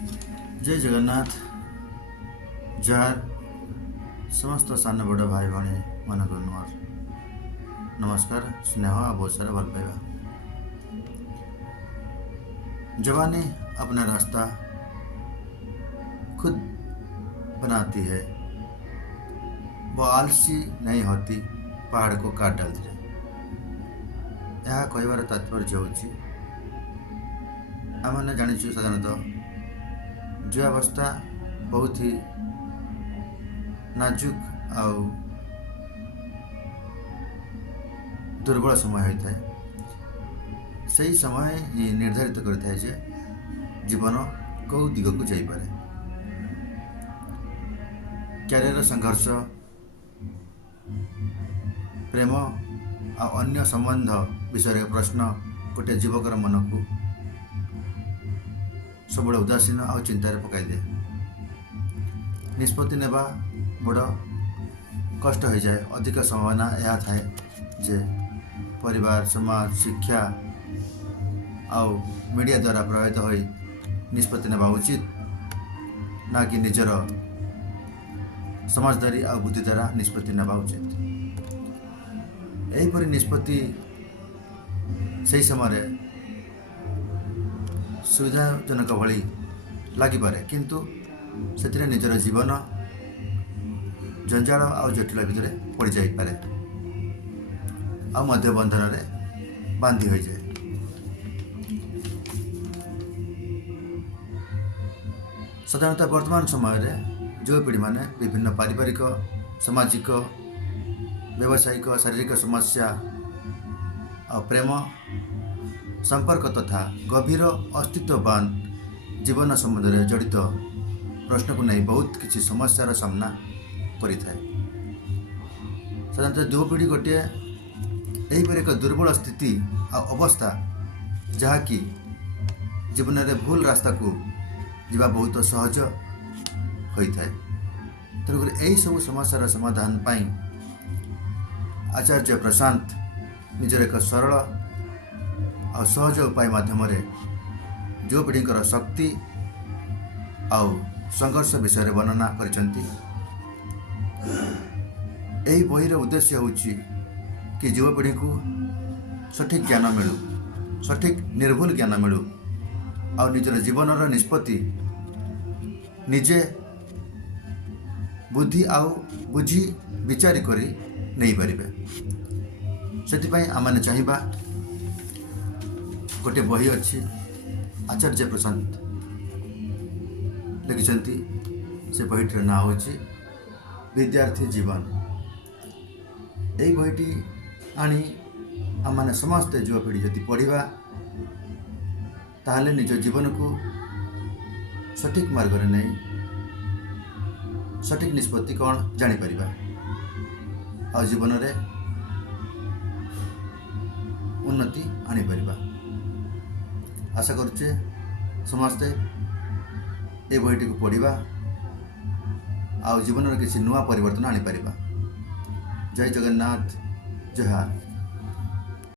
जय जगन्नाथ। जार समस्त सान बड़ भाई भाई मान नमस्कार, स्नेह और बहुत सारा भल पाइबा। जवानी अपना रास्ता खुद बनाती है, वो आलसी नहीं होती, पहाड़ को काट डालती है। यह कहबार तात्पर्य होची आम जाचु साधारणतः जो अवस्था बहुत ही नाजुक आ दुर्बल समय होता है, सही समय ही निर्धारित करता है जीवन कौ दिग को जापे। क्यारियर संघर्ष, प्रेम आ अन्य संबंध विषय प्रश्न गोटे जीवकर मन को सब उदासीन आ चिंतार पकाई दे। निष्पत्ति नेबा बड़ कष्ट हो जाए। अधिक संभावना यह थाए जे परिवार, समाज, शिक्षा आउ मीडिया द्वारा प्रभावित हो निष्पत्ति नेबा उचित, ना कि निजर समझदारी आ बुद्धि द्वारा निष्पत्ति नेबा उचित। यहीपरि निष्पत्ति सही समय सुविधाजनक भली लगिपे, किंतु से निजर जीवन जंजाल आ जटिल भितर पड़ जापे आ मध्य बंधन में बांधी हो जाए। साधारणतः वर्तमान समय युवपीढ़ी माने विभिन्न पारिवारिक, सामाजिक, व्यावसायिक, शारीरिक समस्या और प्रेम संपर्क तथा गभीर अस्तित्ववान जीवन संबंध में जड़ित प्रश्न को नहीं बहुत किसी समस्यार सामना करें। साधारणतः युवपीढ़ी गोटे यहीपर एक दुर्बल स्थिति आ अवस्था जहाँकि जीवन में भूल रास्ता को जीवा बहुत सहज होता है। तेणुक यही सब समस्यार समाधान पाई आचार्य प्रशांत निजर एक सरल और सहज उपाय माध्यम युवपीढ़ी शक्ति आउ संघर्ष विषय वर्णना करिसेंती। यही बहीर उद्देश्य होची कि युवपीढ़ी को सठिक ज्ञान मिलू, सठिक निर्भुल ज्ञान मिलू और निजर जीवन निष्पत्ति निजे बुद्धि आउ बुझी विचारी करी नहीं पारिबे। से आमने चाहिबा गोटे बही अच्छी आचार्य प्रशांत लिखिछंती, से बहीटर ना होची विद्यार्थी जीवन। यही बहीटी आनी आमने समस्त युवपीढ़ी यदि पढ़ा ताहले निज जीवन को सठिक मार्ग में नहीं सठिक निष्पत्ति कौन जापर आ जीवन में उन्नति आनी परिबा। आशा करुचे समस्ते ये बहीटी को पढ़ा आ जीवन में किसी नुआ परिवर्तन आनी परिबा। जय जगन्नाथ। जय।